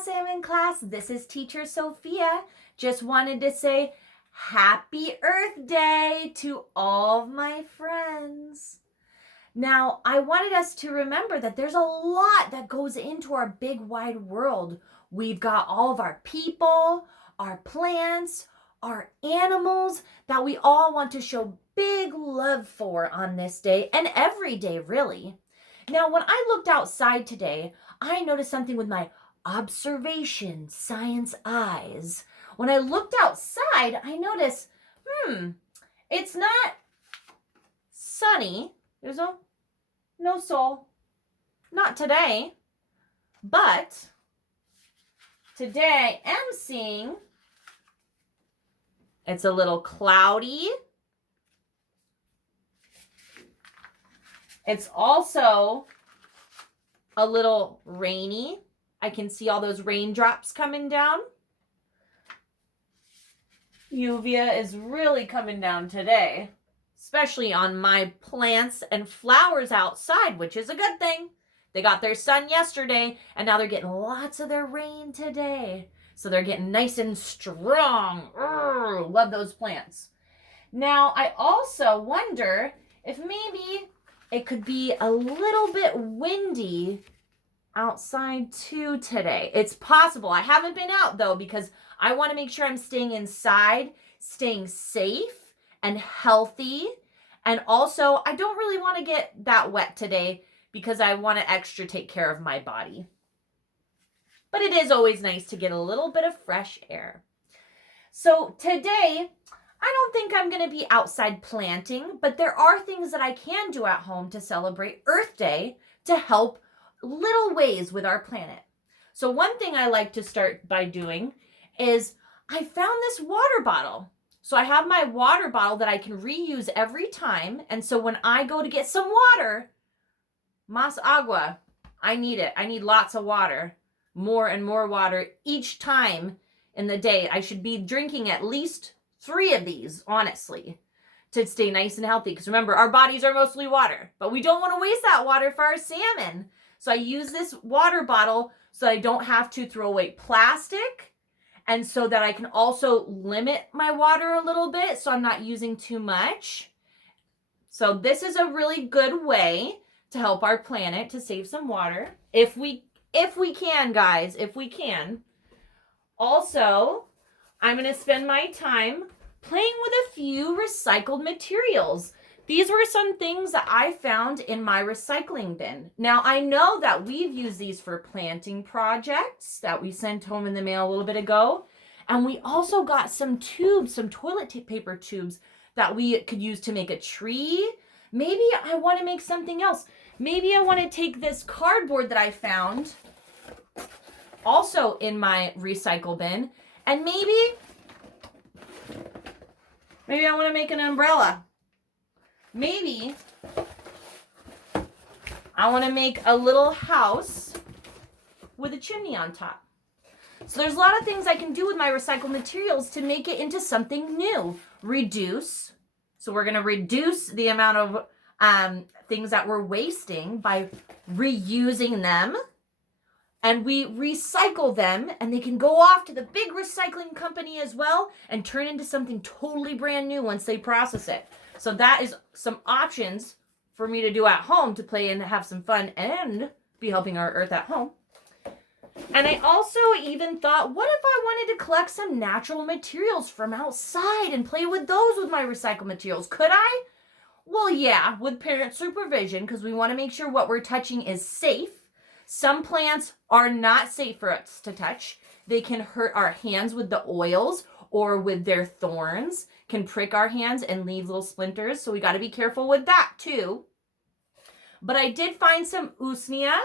Salmon class. This is Teacher Sophia. Just wanted to say Happy Earth Day to all of my friends. Now, I wanted us to remember that there's a lot that goes into our big wide world. We've got all of our people, our plants, our animals that we all want to show big love for on this day and every day, really. Now, when I looked outside today, I noticed something with my observation science eyes. When I looked outside, I noticed, it's not sunny. There's no soul. Not today. But today I am seeing it's a little cloudy. It's also a little rainy. I can see all those raindrops coming down. Uvia is really coming down today, especially on my plants and flowers outside, which is a good thing. They got their sun yesterday, and now they're getting lots of their rain today. So they're getting nice and strong. Love those plants. Now, I also wonder if maybe it could be a little bit windy outside too today. It's possible. I haven't been out though because I want to make sure I'm staying inside, staying safe and healthy. And also, I don't really want to get that wet today because I want to extra take care of my body. But it is always nice to get a little bit of fresh air. So today, I don't think I'm going to be outside planting, but there are things that I can do at home to celebrate Earth Day to help little ways with our planet. So one thing I like to start by doing is I found this water bottle. So I have my water bottle that I can reuse every time. And so when I go to get some water, más agua, I need it. I need lots of water, more and more water each time in the day. I should be drinking at least 3 of these, honestly, to stay nice and healthy. Because remember, our bodies are mostly water, but we don't want to waste that water for our salmon. So I use this water bottle so I don't have to throw away plastic and so that I can also limit my water a little bit so I'm not using too much. So this is a really good way to help our planet to save some water. If we can, guys, if we can. Also, I'm going to spend my time playing with a few recycled materials. These were some things that I found in my recycling bin. Now, I know that we've used these for planting projects that we sent home in the mail a little bit ago. And we also got some tubes, some toilet paper tubes that we could use to make a tree. Maybe I want to make something else. Maybe I want to take this cardboard that I found also in my recycle bin. And maybe I want to make an umbrella. Maybe I want to make a little house with a chimney on top. So there's a lot of things I can do with my recycled materials to make it into something new. Reduce. So we're going to reduce the amount of things that we're wasting by reusing them. And we recycle them, and they can go off to the big recycling company as well and turn into something totally brand new once they process it. So that is some options for me to do at home to play and have some fun and be helping our earth at home. And I also even thought, what if I wanted to collect some natural materials from outside and play with those with my recycled materials? Could I? Well, yeah, with parent supervision, because we want to make sure what we're touching is safe. Some plants are not safe for us to touch. They can hurt our hands with the oils or with their thorns, can prick our hands and leave little splinters. So we got to be careful with that too. But I did find some usnea,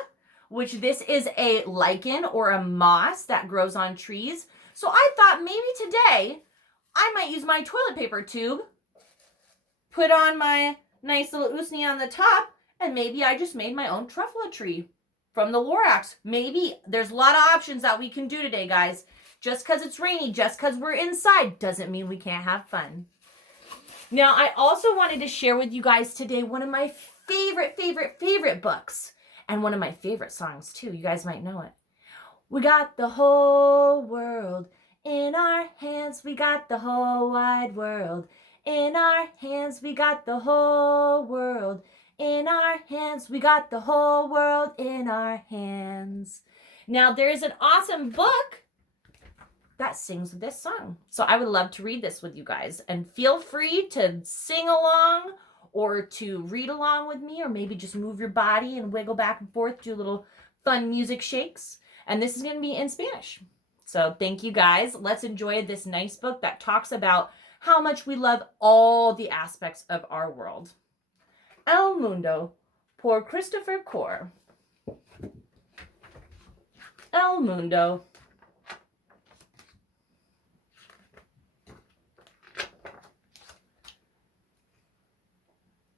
which this is a lichen or a moss that grows on trees. So I thought maybe today I might use my toilet paper tube, put on my nice little usnea on the top, and maybe I just made my own truffula tree from the Lorax. Maybe there's a lot of options that we can do today, guys. Just because it's rainy, just because we're inside, doesn't mean we can't have fun. Now, I also wanted to share with you guys today one of my favorite books and one of my favorite songs too. You guys might know it. We got the whole world in our hands. We got the whole wide world in our hands. We got the whole world in our hands. We got the whole world in our hands. Now, there's an awesome book that sings this song. So I would love to read this with you guys. And feel free to sing along or to read along with me, or maybe just move your body and wiggle back and forth, do little fun music shakes. And this is going to be in Spanish. So thank you guys. Let's enjoy this nice book that talks about how much we love all the aspects of our world. El Mundo, por Christopher Corr. El Mundo.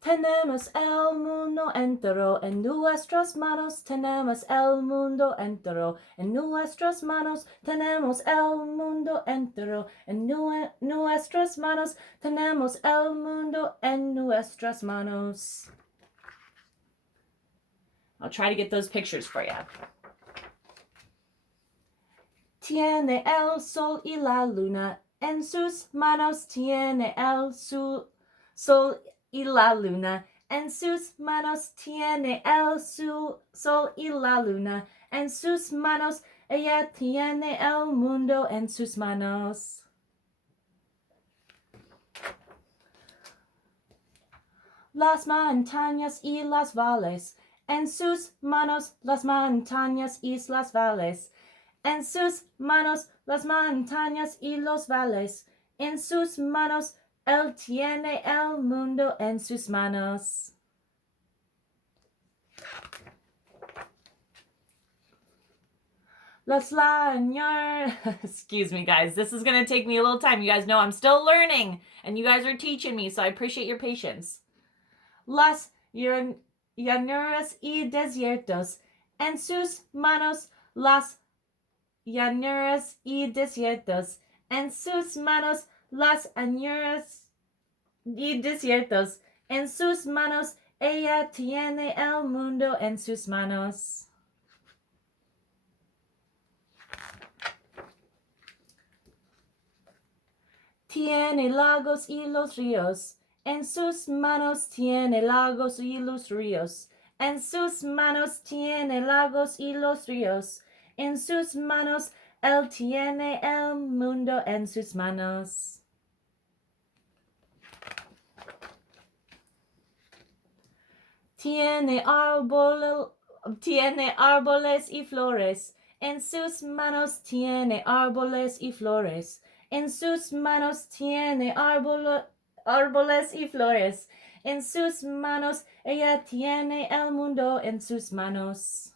Tenemos el mundo entero en nuestras manos. Tenemos el mundo entero en nuestras manos. Tenemos el mundo entero en nuestras manos. Tenemos el mundo en nuestras manos. I'll try to get those pictures for you. Tiene el sol y la luna en sus manos. Tiene el sol y la luna en sus manos. Tiene el sol y la luna en sus manos. Ella tiene el mundo en sus manos. Las montañas y las valles en sus manos. Las montañas y las valles en sus manos. Las montañas y los valles en sus manos. Él tiene el mundo en sus manos. Las llanuras, excuse me guys, this is going to take me a little time. You guys know I'm still learning and you guys are teaching me, so I appreciate your patience. Las llanuras y desiertos en sus manos. Las llanuras y desiertos en sus manos. Las llanuras y desiertos en sus manos. Ella tiene el mundo en sus manos. Tiene lagos y los ríos en sus manos. Tiene lagos y los ríos en sus manos. Tiene lagos y los ríos en sus manos. Él tiene el mundo en sus manos. Tiene árboles y flores en sus manos. Tiene árboles y flores en sus manos. Tiene árboles y flores en sus manos. Ella tiene el mundo en sus manos.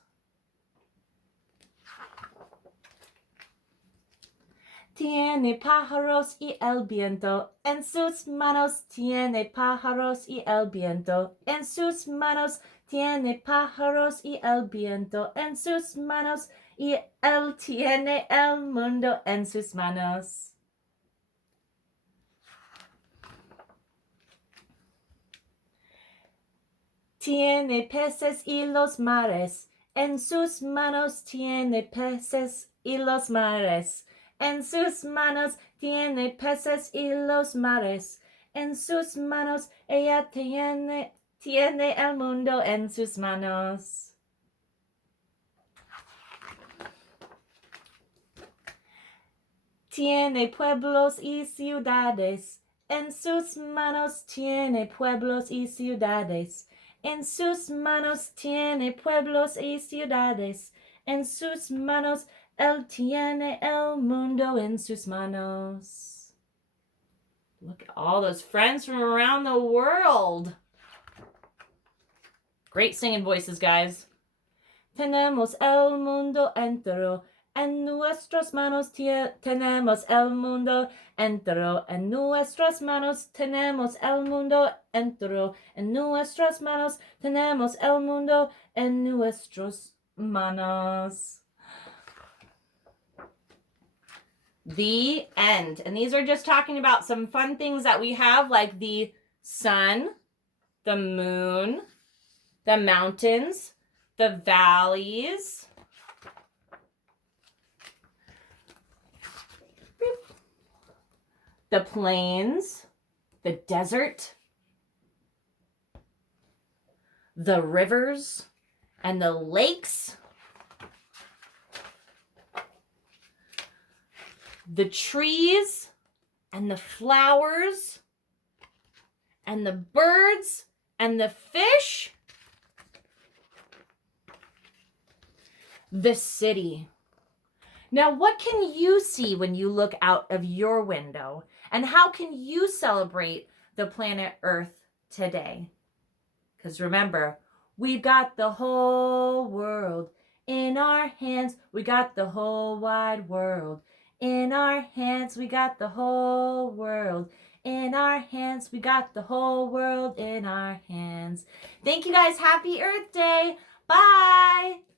Tiene pájaros y el viento en sus manos. Tiene pájaros y el viento en sus manos. Tiene pájaros y el viento en sus manos. Y él tiene el mundo en sus manos. Tiene peces y los mares en sus manos. Tiene peces y los mares en sus manos. Tiene peces y los mares en sus manos. Ella tiene el mundo en sus manos. Tiene pueblos y ciudades en sus manos. Tiene pueblos y ciudades en sus manos. Tiene pueblos y ciudades en sus manos. Él tiene el mundo en sus manos. Look at all those friends from around the world. Great singing voices, guys. Tenemos el mundo entero en nuestras manos. Tenemos el mundo entero en nuestras manos. Tenemos el mundo entero en nuestras manos. Tenemos el mundo en nuestras manos. The end. And these are just talking about some fun things that we have, like the sun, the moon, the mountains, the valleys, the plains, the desert, the rivers, and the lakes, the trees, and the flowers, and the birds, and the fish, the city. Now, what can you see when you look out of your window? And how can you celebrate the planet Earth today? Because remember, we've got the whole world in our hands. We got the whole wide world in our hands. We got the whole world in our hands. We got the whole world in our hands. Thank you guys. Happy Earth Day. Bye.